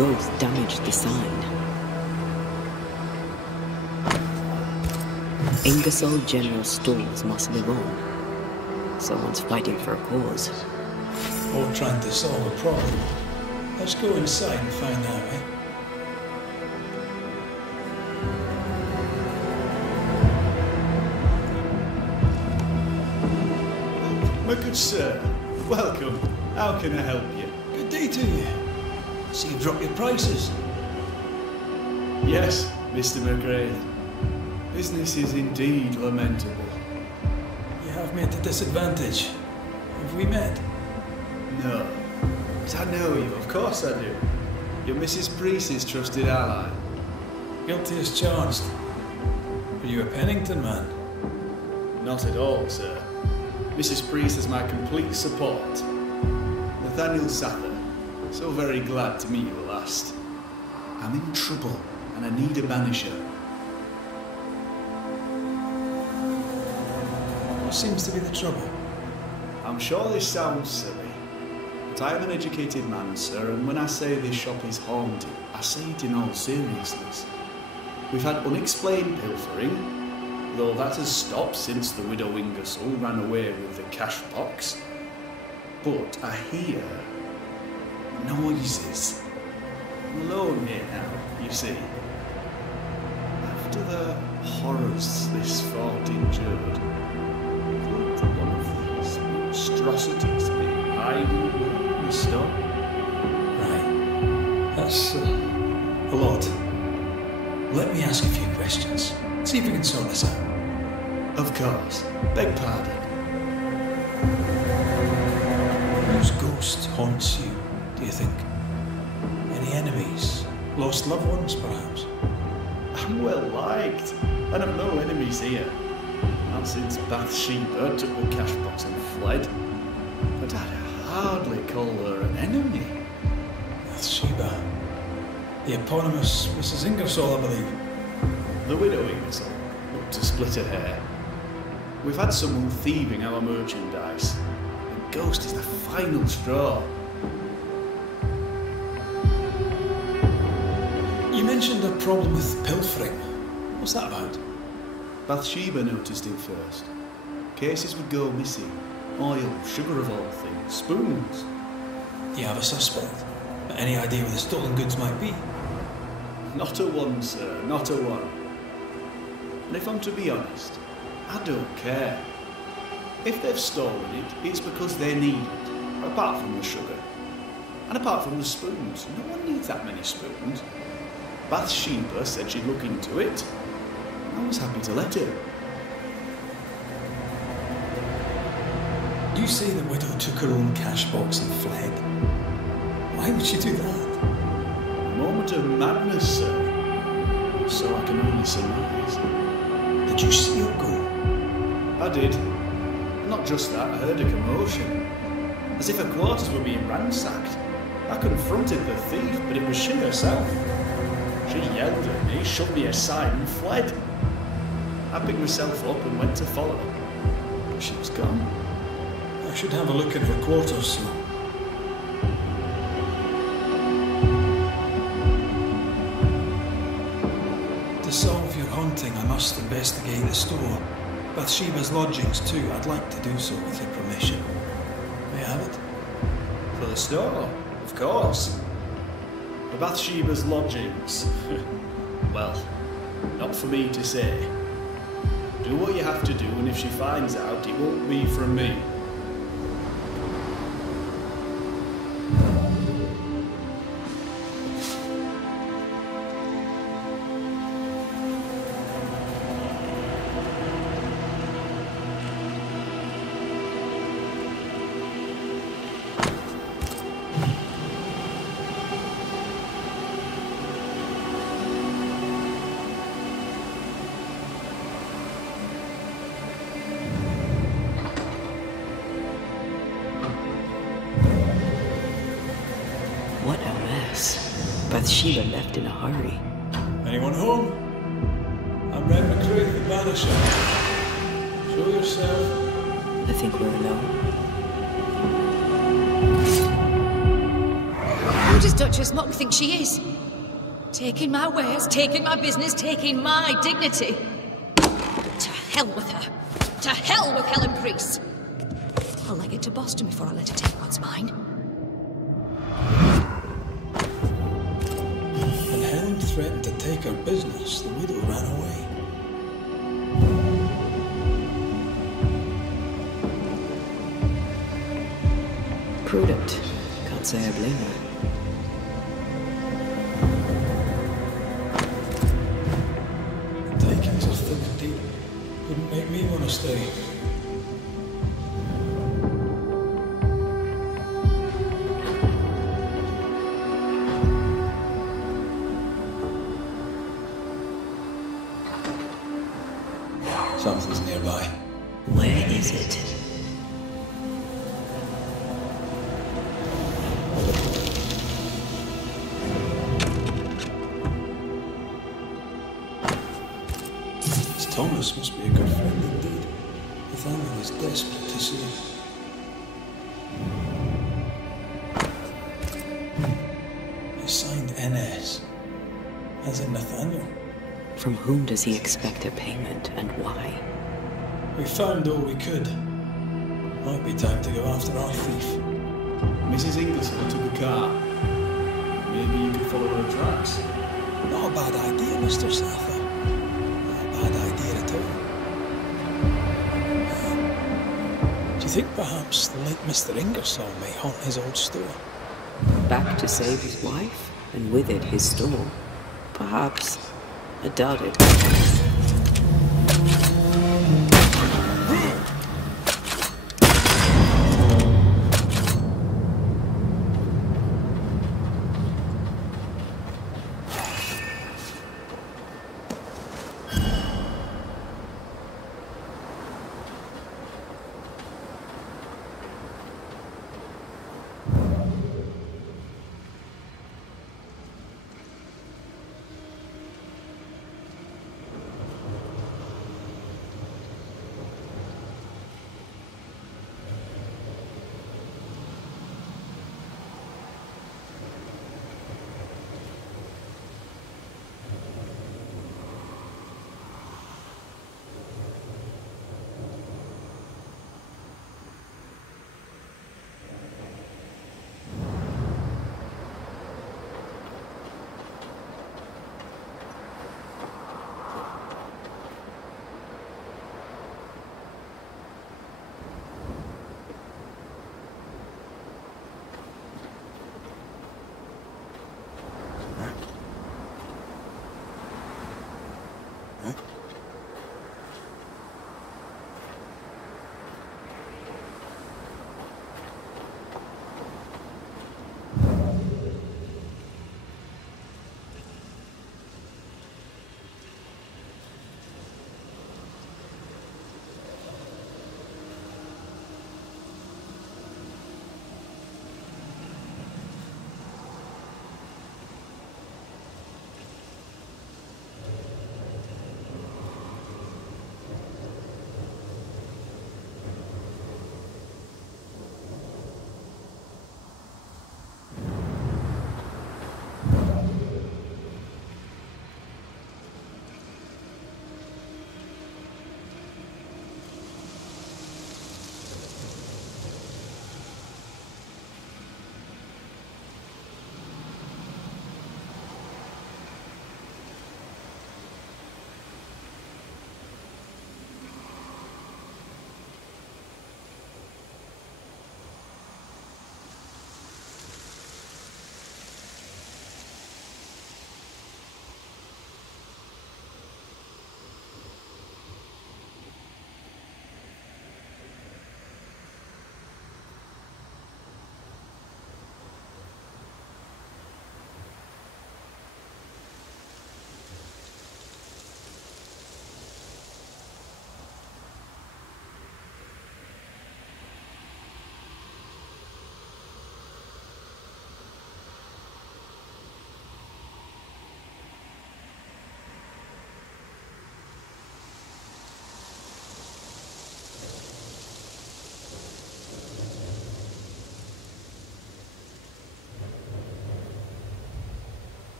ghost damaged the sign. Ingersoll General Stores must live on. Someone's fighting for a cause. Or trying to solve a problem. Let's go inside and find out, eh? My good sir, welcome. How can I help you? Good day to you. See you drop your prices. Yes, Mr. McGrath. Business is indeed lamentable. You have me at a disadvantage. Have we met? No. But I know you, of course I do. You're Mrs. Priest's trusted ally. Guilty as charged. Are you a Pennington man? Not at all, sir. Mrs. Priest has my complete support. Nathaniel Sather, so very glad to meet you at last. I'm in trouble, and I need a banisher. What seems to be the trouble? I'm sure this sounds silly, but I am an educated man, sir, and when I say this shop is haunted, I say it in all seriousness. We've had unexplained pilfering, though that has stopped since the widow Ingersoll ran away with the cash box. But I hear noises. I'm alone here now, you see. After the horrors this fort endured, could one of these monstrosities be hiding in the store? Right. That's a lot. Let me ask a few questions. See if we can sort this out. Of course. Beg pardon. Whose ghost haunts you, do you think? Any enemies? Lost loved ones, perhaps? I'm well liked, and I've no enemies here. Not since Bathsheba took the cash box and fled. But I'd hardly call her an enemy. Bathsheba. The eponymous Mrs. Ingersoll, I believe. The widow Ingersoll, up to split her hair. We've had someone thieving our merchandise. The ghost is the final straw. You mentioned a problem with pilfering. What's that about? Bathsheba noticed it first. Cases would go missing. Oil, sugar of all things, spoons. Do you have a suspect? Any idea where the stolen goods might be? Not a one, sir, not a one. And if I'm to be honest, I don't care. If they've stolen it, it's because they need it, apart from the sugar. And apart from the spoons, no one needs that many spoons. Bathsheba said she'd look into it. I was happy to let her. You say the widow took her own cash box and fled. Why would she do that? A moment of madness, sir. So I can only surmise. Did you see her go? I did. Not just that, I heard a commotion. As if her quarters were being ransacked. I confronted the thief, but it was she herself. She yelled at me, shoved me aside and fled. I picked myself up and went to follow her. But she was gone. I should have a look at her quarters, so. To solve your haunting, I must investigate the store. Bathsheba's lodgings too. I'd like to do so with your permission. May I have it? For the store, of course. For Bathsheba's lodgings. Well, not for me to say. Do what you have to do, and if she finds out, it won't be from me. Bathsheba left in a hurry. Anyone home? I'm Red McCrae, the Banisher. Show yourself. I think we're alone. Who does Duchess Monk think she is? Taking my wares, taking my business, taking my dignity. To hell with her. To hell with Helen Priest. I'll leg it to Boston before I let her take what's mine. When Helen threatened to take her business, the widow ran away. Prudent. Can't say I blame her. Takings are thick and deep. Wouldn't make me want to stay. Something's nearby. Where is it? Thomas must be a good friend indeed. Nathaniel is desperate to see him. It's signed NS, as in Nathaniel. From whom does he expect a payment, and why? We found all we could. Might be time to go after our thief. Mrs. Ingersoll took a car. Maybe you could follow her tracks. Not a bad idea, Mr. Sather. Not a bad idea at all. Do you think perhaps the late Mr. Ingersoll may haunt his old store? Back to save his wife, and with it his store. Perhaps. I doubt it.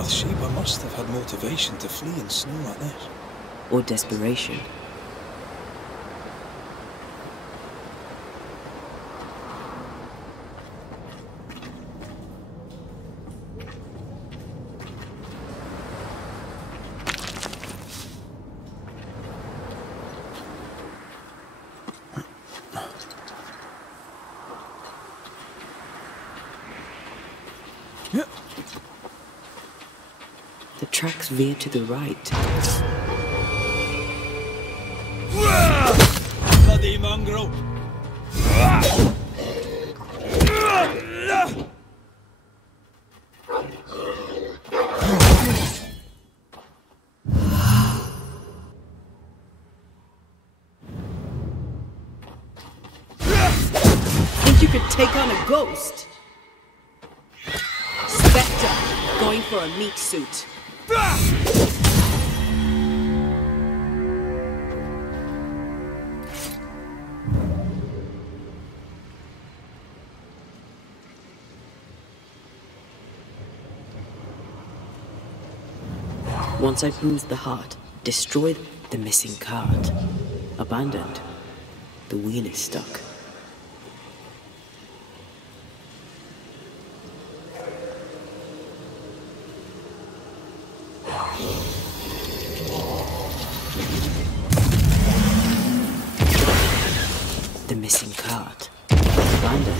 Bathsheba must have had motivation to flee in snow like this. Or desperation. The tracks veer to the right. Bloody mongrel! Think you could take on a ghost? Spectre, going for a meat suit. Once I bruised the heart, destroyed the missing cart. Abandoned. The wheel is stuck. The missing cart. Abandoned.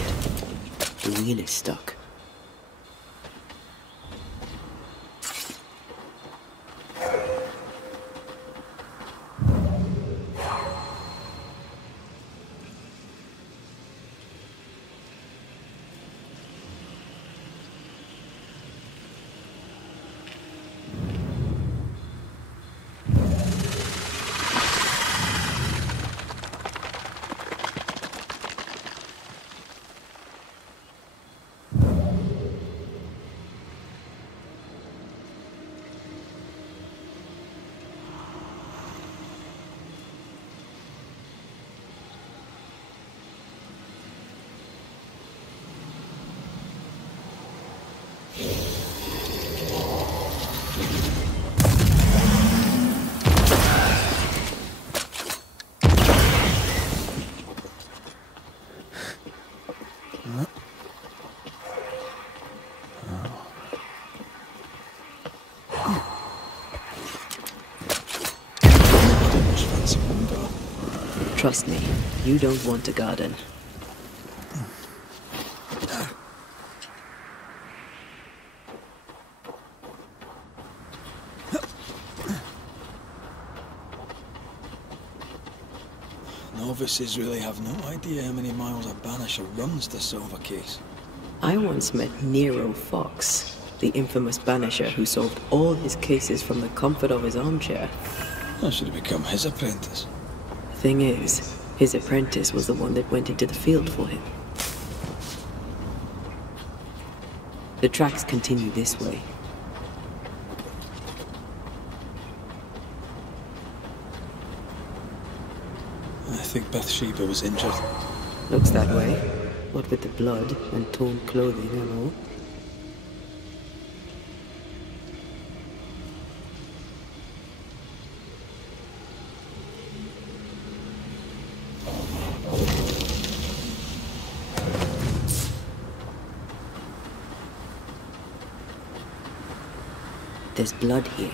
The wheel is stuck. Trust me, you don't want a garden. Novices really have no idea how many miles a Banisher runs to solve a case. I once met Nero Fox, the infamous Banisher who solved all his cases from the comfort of his armchair. I should have become his apprentice. Thing is, his apprentice was the one that went into the field for him. The tracks continue this way. I think Bathsheba was injured. Looks that way. What with the blood and torn clothing and all. There's blood here.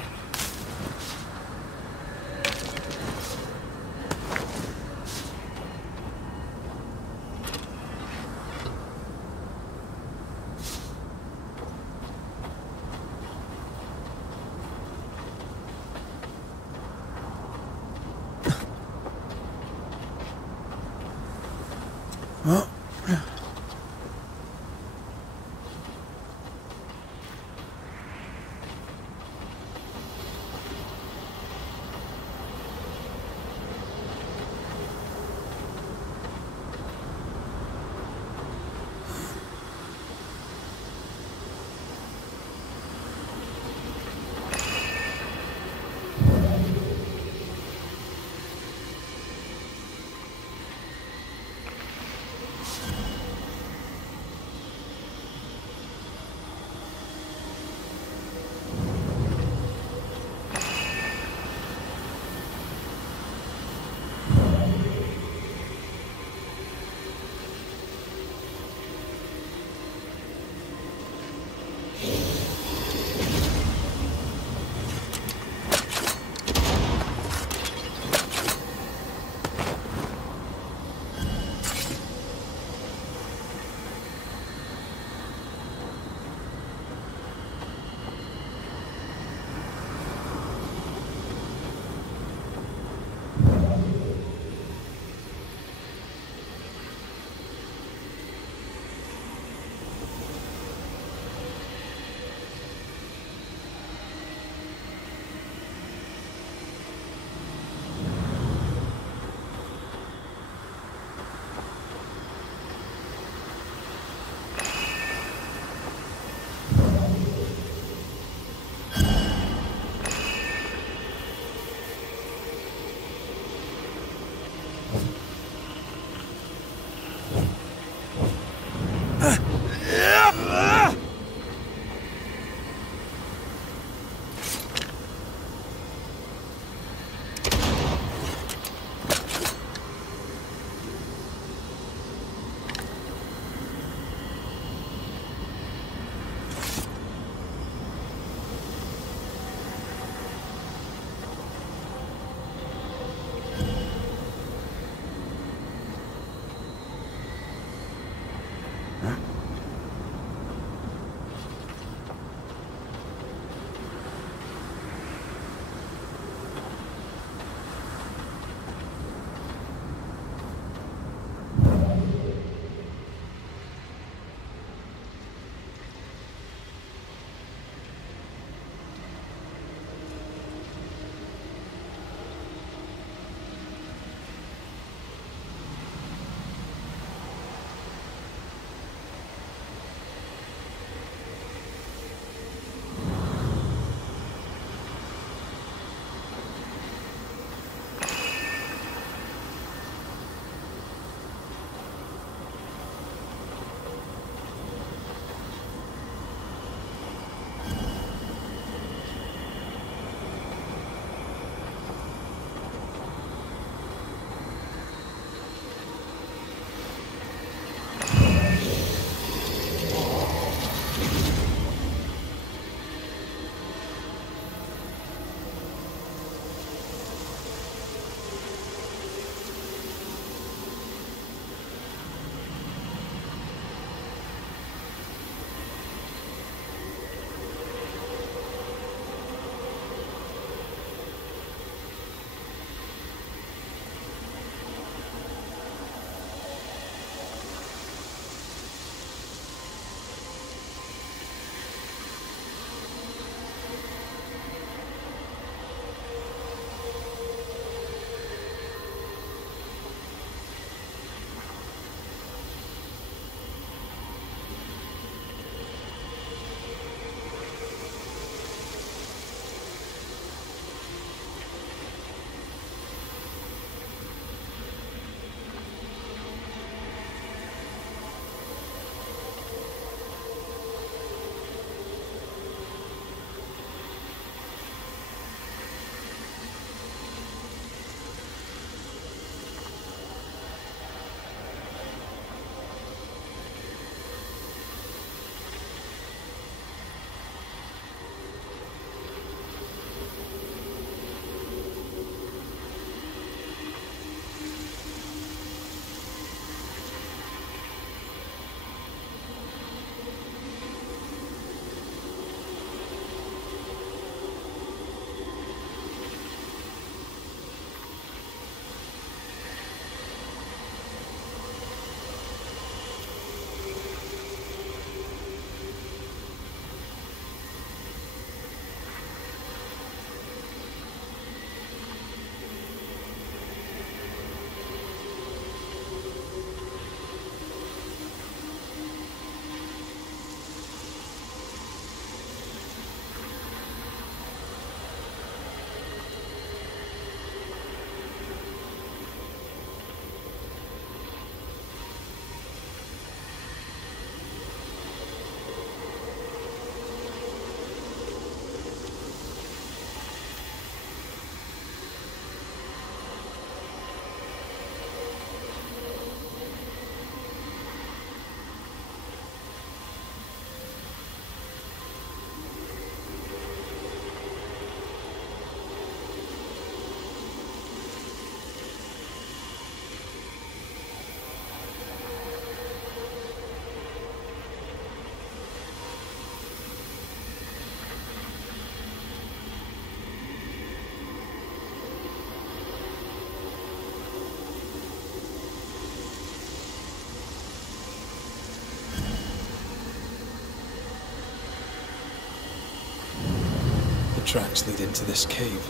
tracks lead into this cave.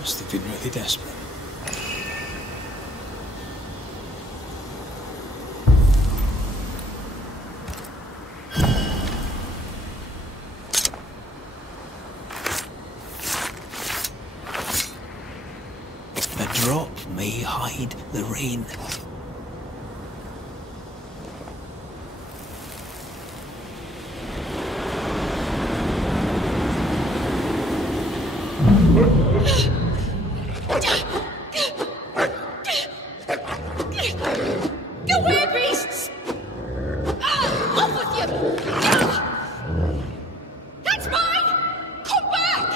Must have been really desperate. A drop may hide the rain. Go away, beasts! Off with you! That's mine! Come back!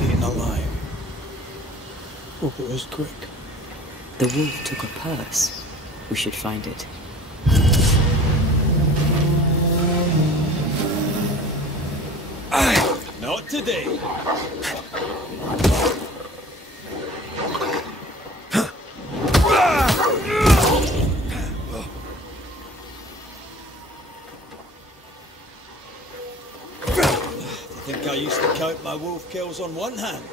Eaten alive. Hope it was quick. The wolf took a purse. We should find it. Not today. I think I used to count my wolf kills on one hand.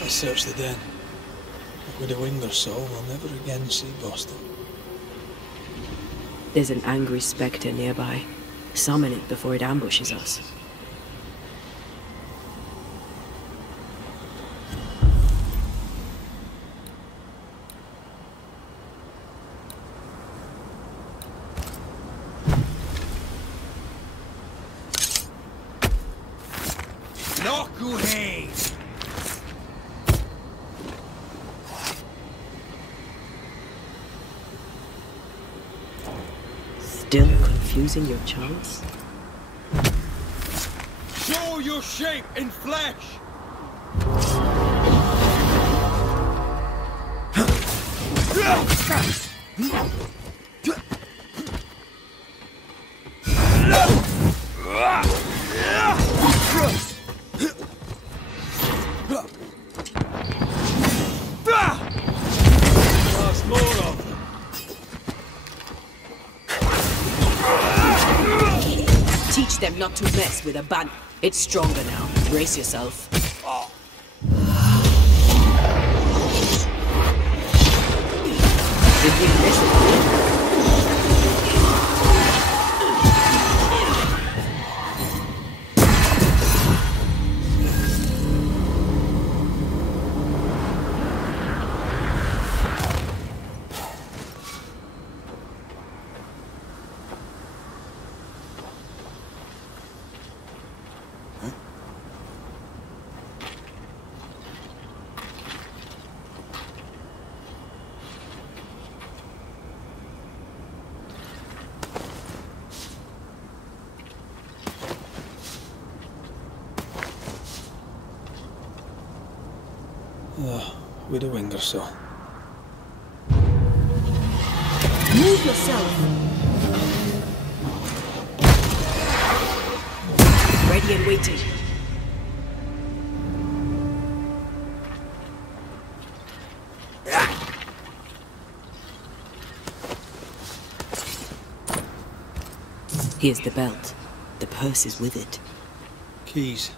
Let's search the den. With a wing or so, we'll never again see Boston. There's an angry specter nearby. Summon it before it ambushes us. Still confusing your chance? Show your shape in flesh! Lost more of them. Teach them not to mess with a ban. It's stronger now. Brace yourself. Did we miss it? With a wing or so. Move yourself. Ready and waiting. Here's the belt. The purse is with it. Keys.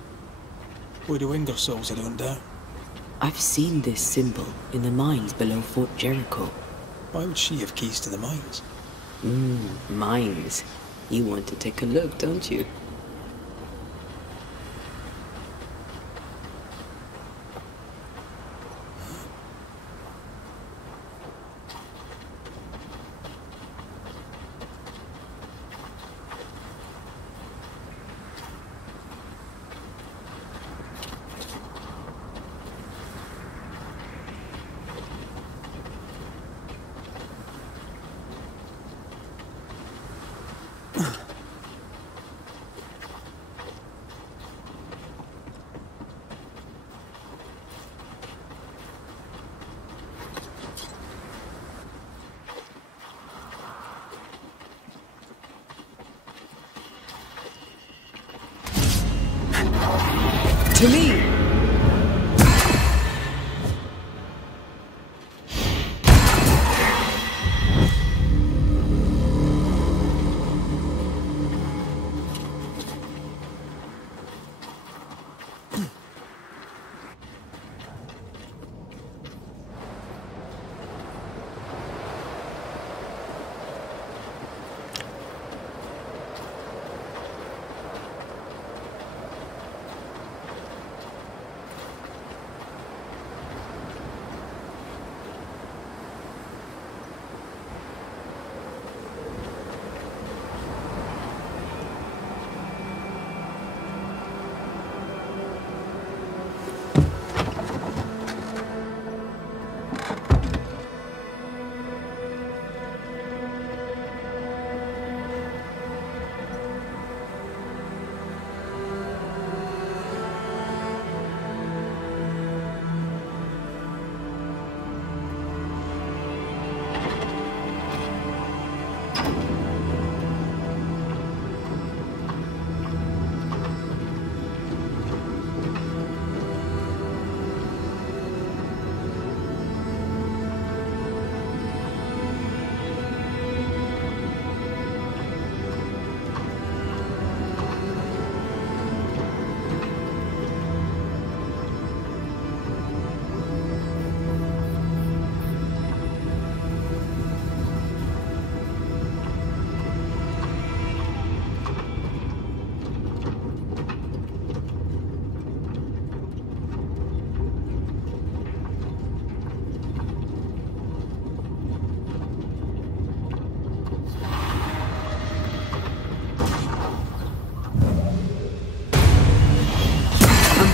With a wing or souls, I don't doubt. I've seen this symbol in the mines below Fort Jericho. Why would she have keys to the mines? Mines. You want to take a look, don't you? To me!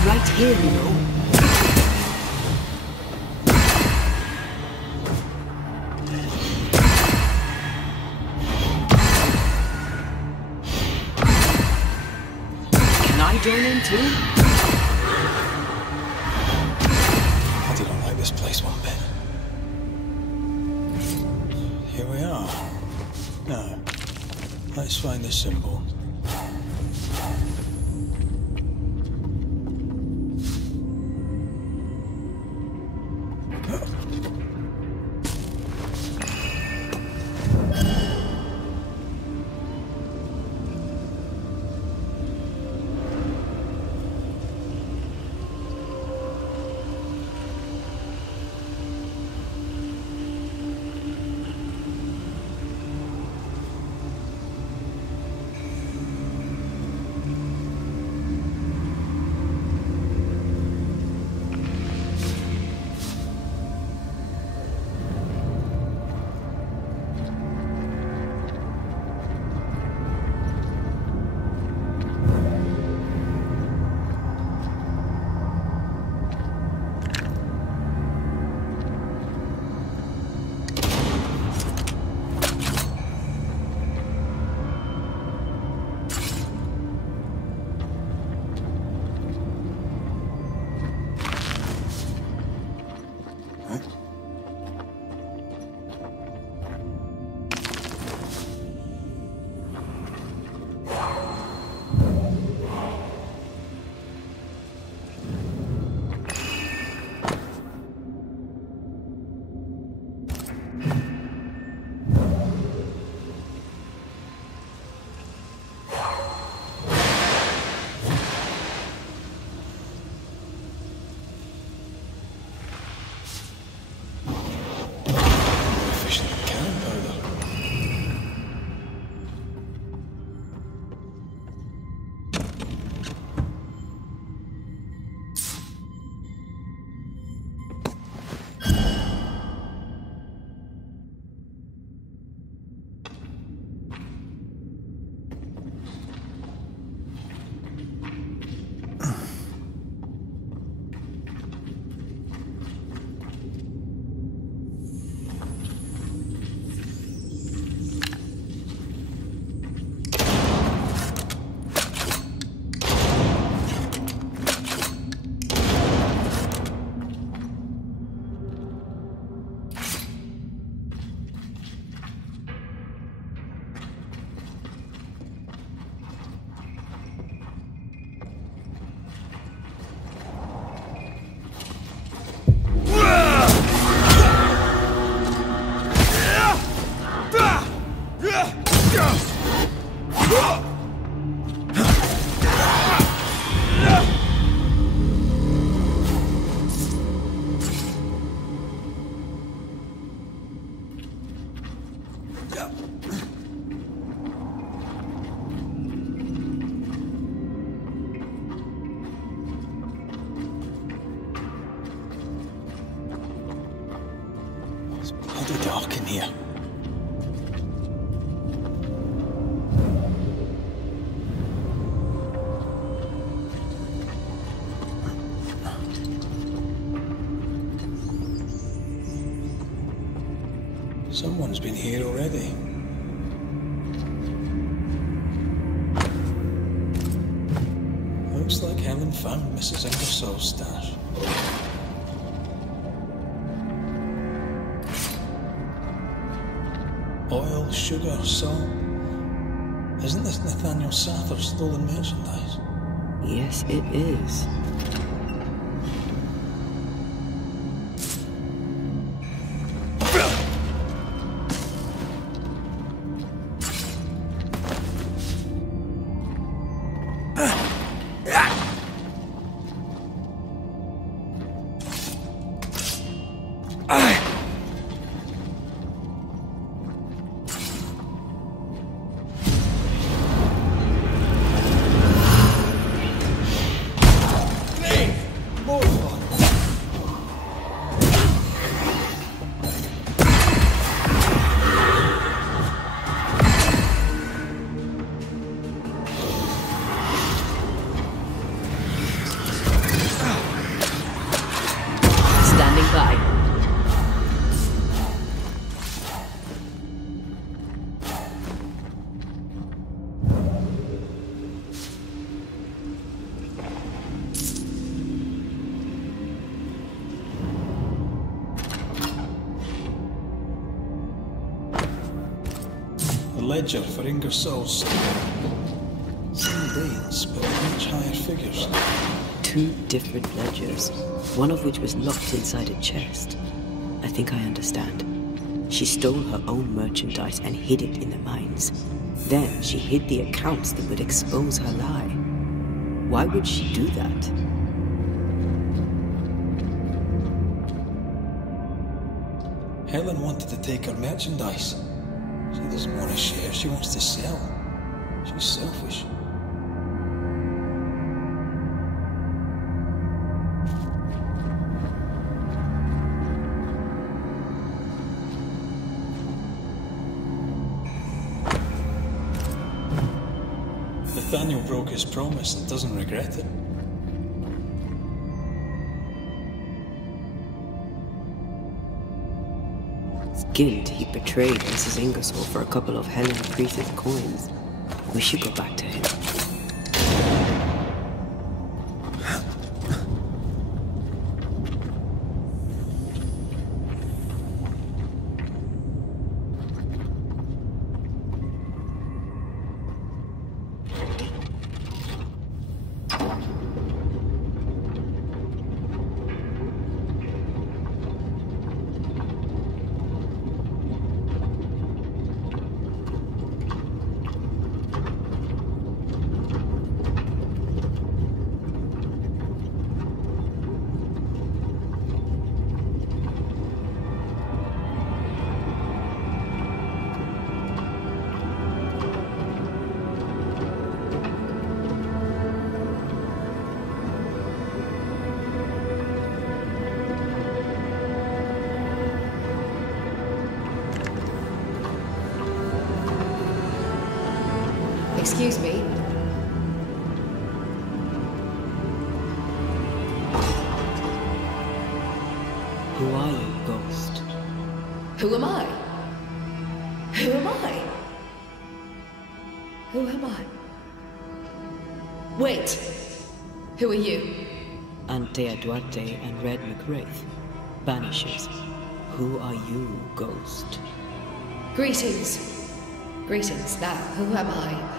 Right here, you know. Can I join in too? I didn't like this place one bit. Here we are. Now, let's find the symbol. here. Someone's been here already. Looks like Helen found Mrs. Ingersoll's stash. Oil, sugar, salt. Isn't this Nathaniel Sather's stolen merchandise? Yes, it is. Ledger for Ingersoll's store. Same dates, but much higher figures. 2 different ledgers, one of which was locked inside a chest. I think I understand. She stole her own merchandise and hid it in the mines. Then she hid the accounts that would expose her lie. Why would she do that? Helen wanted to take her merchandise. She doesn't want to share, she wants to sell. She's selfish. Nathaniel broke his promise and doesn't regret it. Skint, he betrayed Mrs. Ingersoll for a couple of Helen Priest's coins. We should go back to him. Excuse me. Who are you, ghost? Who am I? Who am I? Who am I? Wait! Who are you? Antea Duarte and Red McWraith. Banishers. Who are you, ghost? Greetings. Greetings. Now, who am I?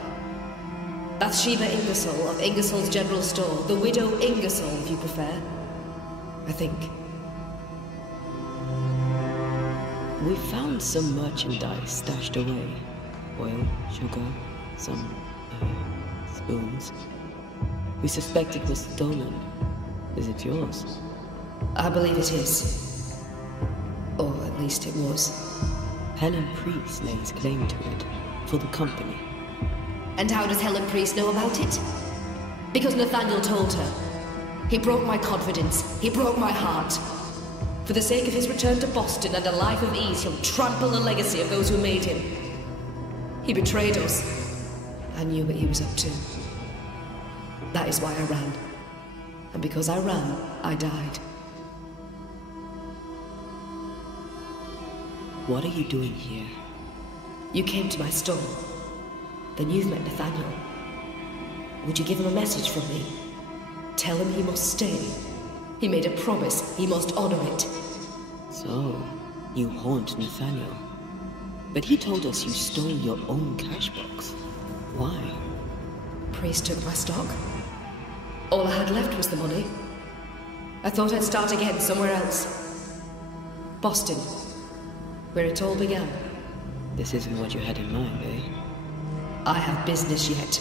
Bathsheba Ingersoll of Ingersoll's General Store. The widow Ingersoll, if you prefer. I think. We found some merchandise stashed away. Oil, sugar, some spoons. We suspect it was stolen. Is it yours? I believe it is. Or at least it was. Helen Priest lays claim to it, for the company. And how does Helen Priest know about it? Because Nathaniel told her. He broke my confidence. He broke my heart. For the sake of his return to Boston and a life of ease, he'll trample the legacy of those who made him. He betrayed us. I knew what he was up to. That is why I ran. And because I ran, I died. What are you doing here? You came to my stall. Then you've met Nathaniel. Would you give him a message from me? Tell him he must stay. He made a promise. He must honor it. So, you haunt Nathaniel. But he told us you stole your own cash box. Why? Priest took my stock. All I had left was the money. I thought I'd start again somewhere else. Boston, where it all began. This isn't what you had in mind, eh? I have business yet.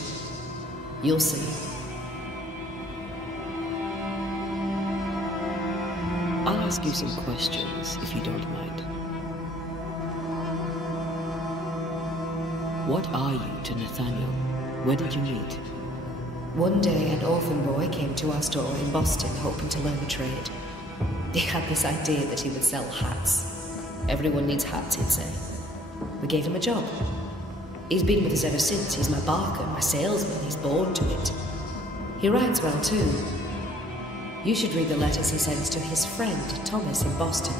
You'll see. I'll ask you some questions, if you don't mind. What are you to Nathaniel? Where did you meet? One day, an orphan boy came to our store in Boston, hoping to learn the trade. He had this idea that he would sell hats. Everyone needs hats, he'd say. We gave him a job. He's been with us ever since. He's my barker, my salesman. He's born to it. He writes well, too. You should read the letters he sends to his friend, Thomas, in Boston.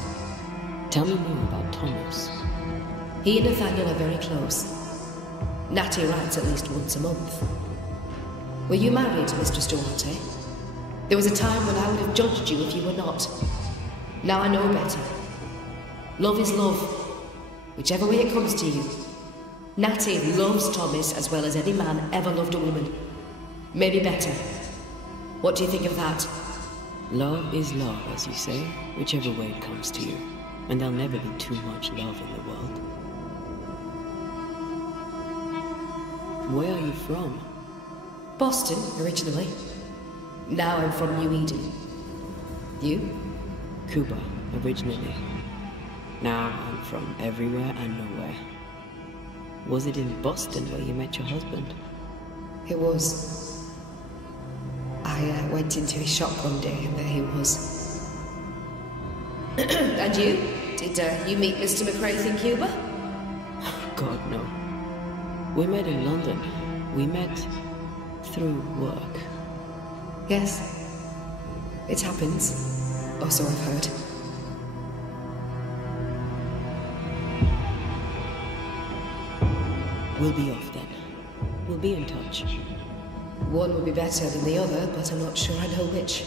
Tell me more about Thomas. He and Nathaniel are very close. Natty writes at least once a month. Were you married, Mr. Duarte? There was a time when I would have judged you if you were not. Now I know better. Love is love, whichever way it comes to you. Natty loves Thomas as well as any man ever loved a woman. Maybe better. What do you think of that? Love is love, as you say, whichever way it comes to you. And there'll never be too much love in the world. Where are you from? Boston, originally. Now I'm from New Eden. You? Cuba, originally. Now I'm from everywhere and nowhere. Was it in Boston where you met your husband? It was. I went into his shop one day and there he was. And you? Did you meet Mr. McCraith in Cuba? God, no. We met in London. We met through work. Yes. It happens. Or so I've heard. We'll be off then. We'll be in touch. One would be better than the other, but I'm not sure I know which.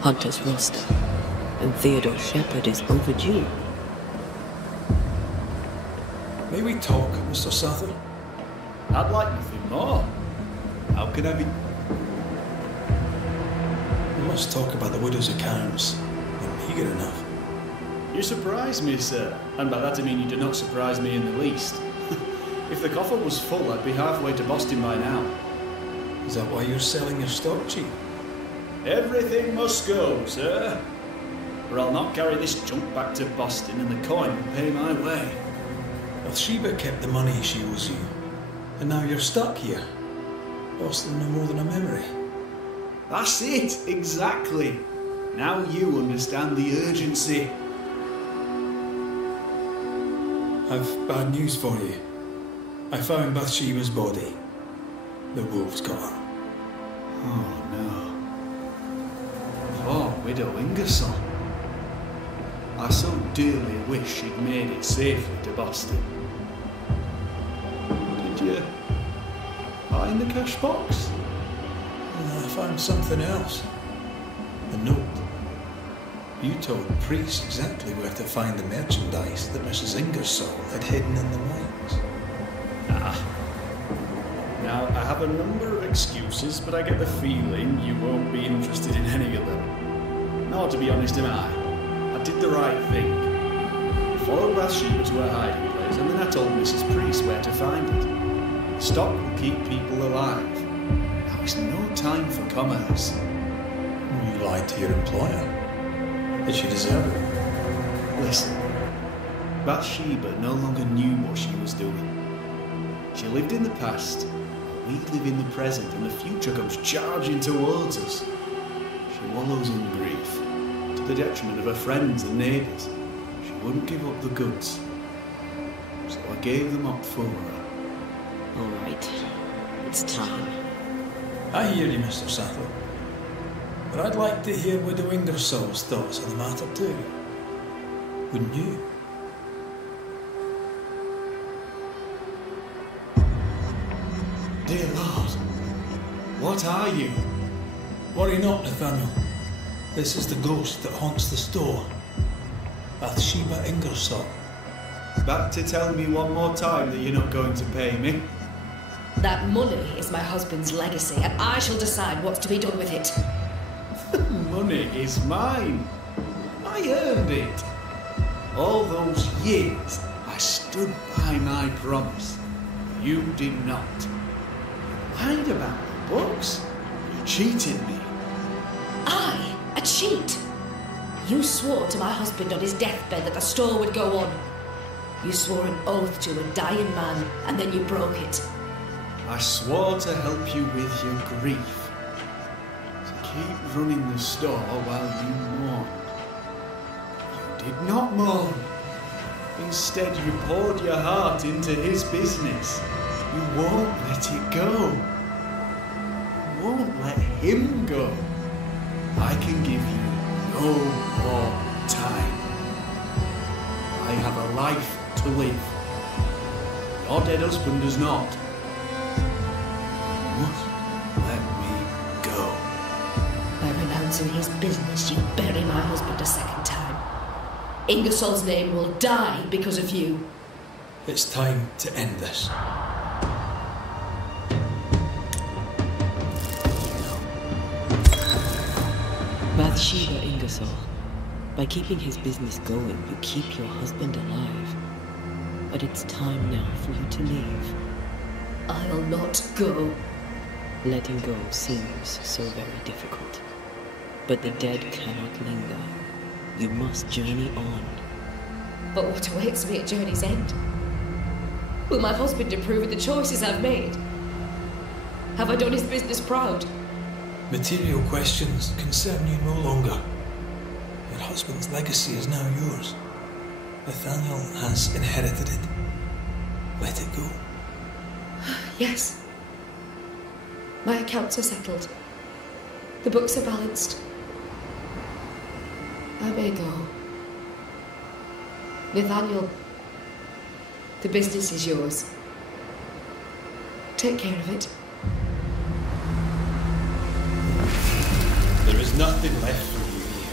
Hunter's roster. And Theodore Shepard is overdue. May we talk, Mr. Sather? I'd like nothing more. How can I be... We must talk about the widow's accounts. I'm eager enough. You surprise me, sir. And by that I mean you do not surprise me in the least. If the coffer was full, I'd be halfway to Boston by now. Is that why you're selling your stock cheap? Everything must go, sir. Or I'll not carry this junk back to Boston and the coin will pay my way. Bathsheba kept the money she owes you. And now you're stuck here. Boston no more than a memory. That's it, exactly. Now you understand the urgency. I've bad news for you. I found Bathsheba's body. The wolves got her. Oh no. Poor widow Ingersoll. I so dearly wish she'd made it safely to Boston. Did you find the cash box? I found something else. A note. You told Priest exactly where to find the merchandise that Mrs. Ingersoll had hidden in the mines. Now, I have a number of excuses, but I get the feeling you won't be interested in any of them. Nor, to be honest, am I. I did the right thing. Followed Bathsheba to her hiding place, and then I told Mrs. Priest where to find it. Stock will keep people alive. Now is no time for commerce. You lied to your employer. Did she deserve it? Listen, Bathsheba no longer knew what she was doing. She lived in the past, we live in the present, and the future comes charging towards us. She wallows in grief, to the detriment of her friends and neighbours. She wouldn't give up the goods, so I gave them up for her. All right, it's time. I hear you, Mr. Sattler. But I'd like to hear Widow Ingersoll's thoughts on the matter too. Wouldn't you? Dear Lord, what are you? Worry not, Nathaniel. This is the ghost that haunts the store. Bathsheba Ingersoll. Back to tell me one more time that you're not going to pay me? That money is my husband's legacy, and I shall decide what's to be done with it. Money is mine. I earned it. All those years, I stood by my promise. You did not. You lied about the books. You cheated me. I? A cheat? You swore to my husband on his deathbed that the store would go on. You swore an oath to a dying man, and then you broke it. I swore to help you with your grief. To keep running the store while you mourned. You did not mourn. Instead, you poured your heart into his business. You won't let it go. You won't let him go. I can give you no more time. I have a life to live. Your dead husband does not. You must let me go. By renouncing his business, you bury my husband a second time. Ingersoll's name will die because of you. It's time to end this. Bathsheba Ingersoll. By keeping his business going, you keep your husband alive. But it's time now for you to leave. I'll not go. Letting go seems so very difficult. But the dead cannot linger. You must journey on. But what awaits me at journey's end? Will my husband approve of the choices I've made? Have I done his business proud? Material questions concern you no longer. Your husband's legacy is now yours. Nathaniel has inherited it. Let it go. Yes. My accounts are settled. The books are balanced. I may go. Nathaniel, the business is yours. Take care of it. There is nothing left for you here.